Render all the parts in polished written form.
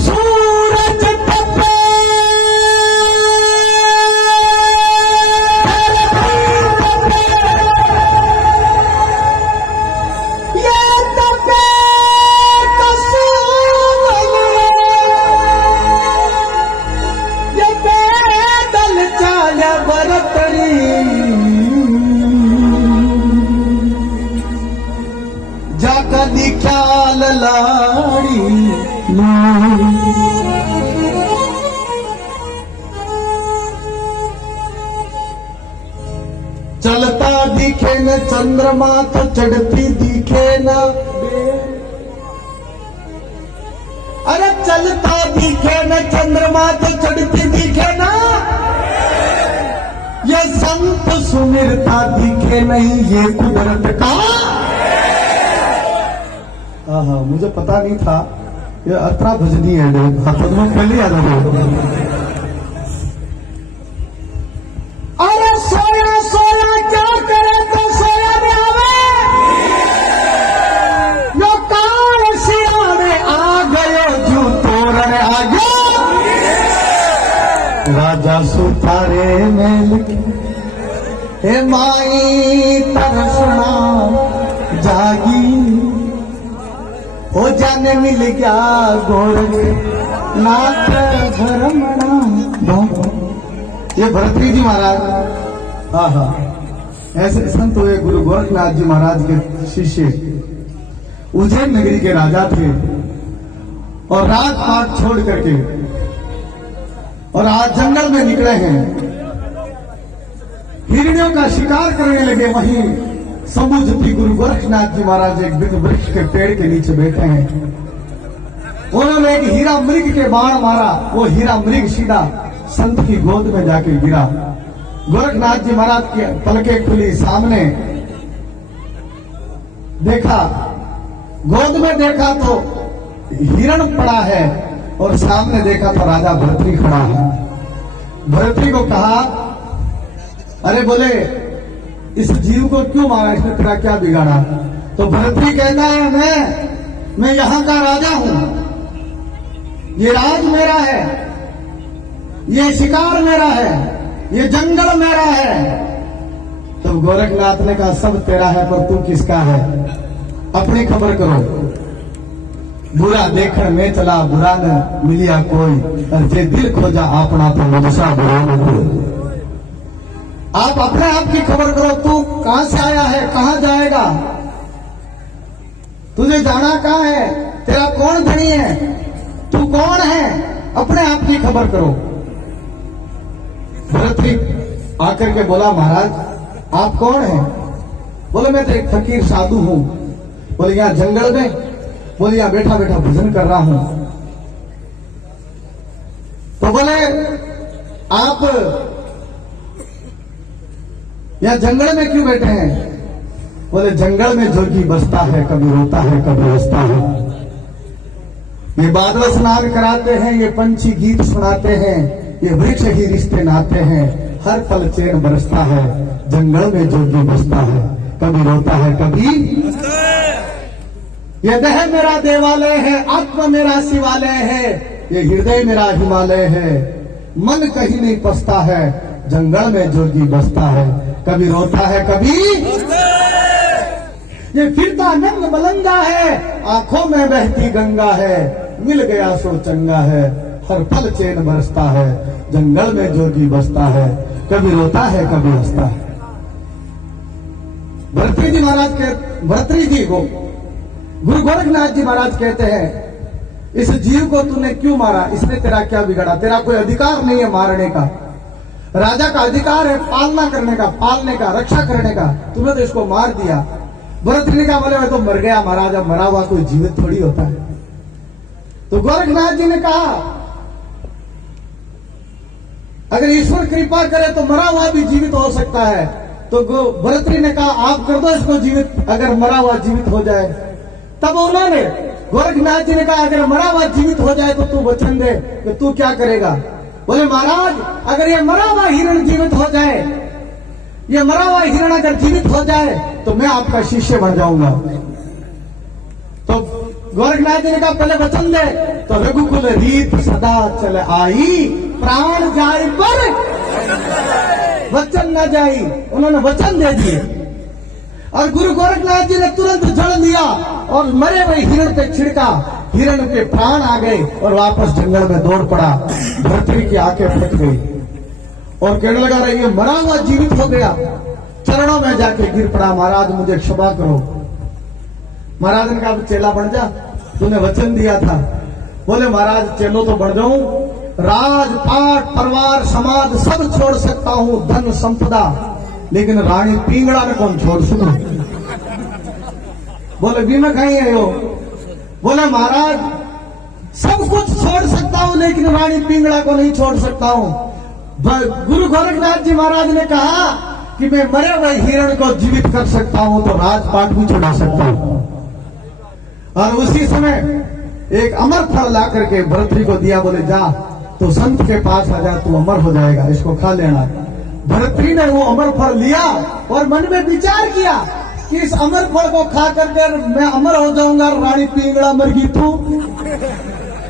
सूरज तपे ये तपे कसूल ये पैदल चाले बरतरी जाका दिख्याल लाड़ी चलता दिखे न चंद्रमा तो चढ़ती दिखे न अरे चलता दिखे न चंद्रमा तो चढ़ती दिखे ना ये संत सुमिरता दिखे नहीं ये कुदरत का हाँ मुझे पता नहीं था ये अतरा भजनी है पहले याद आ अरे सोया सोया क्या करे तो सोया में आवे यो काल सियाने आ गयो जू तोरण आ गयो राजा सुतारे में लिखे हे माई तरसना जागी हो जाने मिल गया गोरख नाथ धर्मणा ये भरतरी जी महाराज हाँ ऐसे संत हुए गुरु गोरखनाथ जी महाराज के शिष्य उज्जैन नगरी के राजा थे और राजपाट छोड़ करके और आज जंगल में निकले हैं हिरणियों का शिकार करने लगे वहीं समुद्र गुरु गोरखनाथ जी महाराज एक वृक्ष वृक्ष के पेड़ के नीचे बैठे हैं उन्होंने एक हीरा मृग के बाण मारा वो हीरा मृग सीधा संत की गोद में जाके गिरा गोरखनाथ जी महाराज की पलकें खुली सामने देखा गोद में देखा तो हिरण पड़ा है और सामने देखा तो राजा भरतरी खड़ा है भरतरी को कहा अरे बोले इस जीव को क्यों मारा इसने तेरा क्या बिगाड़ा तो भरतरी कहता है मैं यहां का राजा हूं ये राज मेरा है ये शिकार मेरा है ये जंगल मेरा है तो गोरखनाथ ने कहा सब तेरा है पर तू किसका है अपनी खबर करो बुरा देखण में चला बुरा न मिलिया कोई और जे दिल खोजा अपना तो मनुष्य बुरा न कोई आप अपने आप की खबर करो तू कहां से आया है कहां जाएगा तुझे जाना कहां है तेरा कौन धनी है तू कौन है अपने आप की खबर करो भरतरी आकर के बोला महाराज आप कौन हैं बोले मैं तो एक फकीर साधु हूं बोले यहां जंगल में बोले यहां बैठा बैठा भजन कर रहा हूं तो बोले आप यहां जंगल में क्यों बैठे हैं बोले जंगल में जोगी बसता है कभी रोता है कभी हंसता है ये बादल स्नान कराते हैं ये पंछी गीत सुनाते हैं ये वृक्ष ही रिश्ते नाते हैं हर पल चैन बरसता है जंगल में जोगी बसता है कभी रोता है कभी ये देह मेरा देवालय है आत्मा मेरा शिवालय है ये हृदय मेरा हिमालय है मन कहीं नहीं पसता है जंगल में जोगी बसता है कभी रोता है कभी ये फिरता नंग मलंगा है आंखों में बहती गंगा है मिल गया सो चंगा है हर पल चैन बरसता है जंगल में जोगी बसता है कभी रोता है कभी हंसता है भरतरी जी महाराज के भरतरी जी को गुरु गोरखनाथ जी महाराज कहते हैं इस जीव को तूने क्यों मारा इसने तेरा क्या बिगाड़ा तेरा कोई अधिकार नहीं है मारने का राजा का अधिकार है पालना करने का पालने का रक्षा करने का तूने तो इसको मार दिया भरतरी ने कहा बोले मैं तो मर गया महाराज अब मरा हुआ कोई जीवित थोड़ी होता है तो गोरखनाथ जी ने कहा अगर ईश्वर कृपा करे तो मरा हुआ भी जीवित हो सकता है तो भरतरी ने कहा आप कर दो इसको जीवित अगर मरा हुआ जीवित हो जाए तब उन्होंने गोरखनाथ जी ने कहा अगर मरा हुआ जीवित हो जाए तो तू वचन दे कि तू क्या करेगा बोले महाराज अगर ये मरा हुआ हिरण जीवित हो जाए ये मरा हुआ हिरण अगर जीवित हो जाए तो मैं आपका शिष्य बन जाऊंगा तो गोरखनाथ जी ने कहा पहले वचन दे, तो रघुकुल रीत सदा चल आई, प्राण जाए पर वचन न जाई। उन्होंने वचन दे दिए और गुरु गोरखनाथ जी ने तुरंत जल लिया और मरे हुए हिरण पे छिड़का, हिरण के प्राण आ गए और वापस जंगल में दौड़ पड़ा। भर्तृ की आंखें फट गई और कहने लगा रही है मरा हुआ जीवित हो गया। चरणों में जाके गिर पड़ा, महाराज मुझे क्षमा करो। महाराज ने कहा चेला बन जा, तूने वचन दिया था। बोले महाराज चेलो तो बन जाऊं, राजपाट परिवार समाज सब छोड़ सकता हूं, धन संपदा, लेकिन रानी पिंगड़ा ने कौन छोड़ सकूं। बोले बीमा कहीं है हो। बोले महाराज सब कुछ छोड़ सकता हूं लेकिन रानी पिंगड़ा को नहीं छोड़ सकता हूं। गुरु गोरखनाथ जी महाराज ने कहा कि मैं मरे हुए हिरण को जीवित कर सकता हूं तो राजपाट भी छुड़ा सकता हूं। और उसी समय एक अमर फल ला करके भर्तृ को दिया। बोले जा तो संत के पास आ जा, तू अमर हो जाएगा, इसको खा लेना। भर्तृ ने वो अमर फल लिया और मन में विचार किया कि इस अमर फल को खा करके मैं अमर हो जाऊंगा, रानी पिंगड़ा मर गई तू,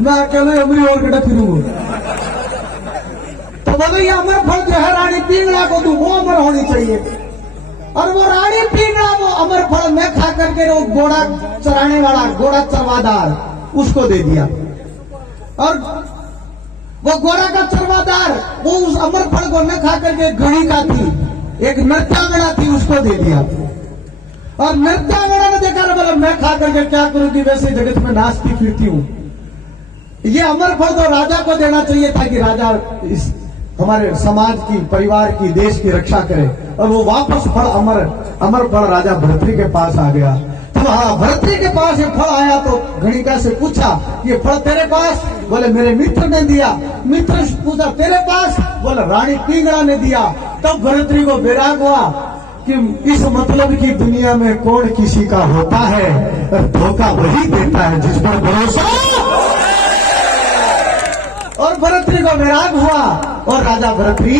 मैं अकेले अमरी और कटा फिरूंगा। तो बोले ये अमर फल जो है रानी पिंगड़ा को तू, वो अमर होनी चाहिए। और वो रानी पिंगड़ा वो अमर फल मैं खा करके वो घोड़ा चराने वाला, घोड़ा चरवादार, उसको दे दिया। और वो घोड़ा का चरवादार वो उस अमर फल को न खा करके गणिका थी, एक नृत्यांगना थी, उसको दे दिया। और नृत्यांगना ने देखा ना, बोला मैं खा करके क्या करूंगी, वैसे जगत में नाचती फिरती हूं। ये अमर फल तो राजा को देना चाहिए था कि राजा इस हमारे समाज की, परिवार की, देश की रक्षा करे। और वो वापस फल अमर फल राजा भर्तृ के पास आ गया। तो हाँ, भर्तृ के पास ये फल आया तो गणिका से पूछा ये फल तेरे पास? बोले मेरे मित्र ने दिया। मित्र से पूछा तेरे पास? बोले रानी पिंगड़ा ने दिया। तब भर्तृ को वैराग हुआ कि इस मतलब की दुनिया में कौन किसी का होता है, और धोखा वही देता है जिस पर भरोसा। और भर्तृ को वैराग हुआ और राजा भर्तृ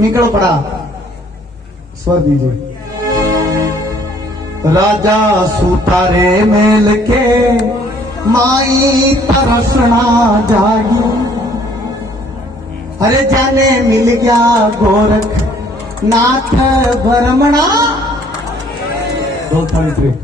निकल पड़ा। स्वर दीजिए। राजा सुतारे मेल के माई तरसना जागी, अरे जाने मिल गया गोरख नाथ भरमणा। दो तंत्र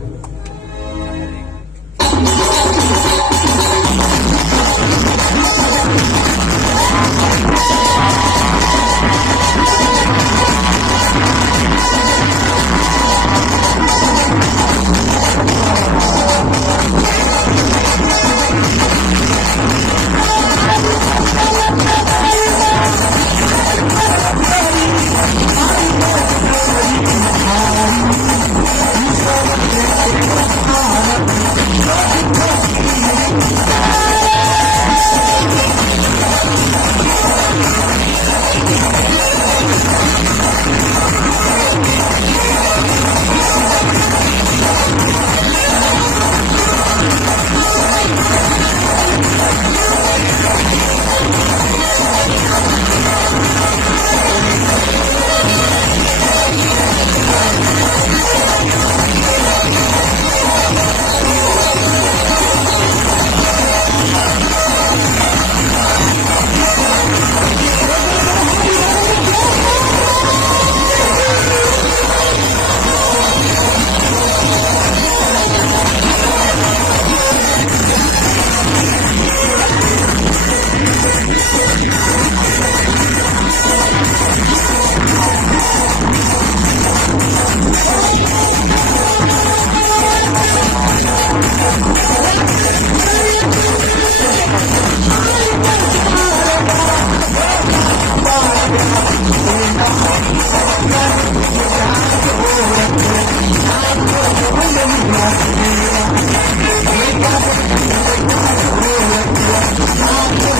Thank you.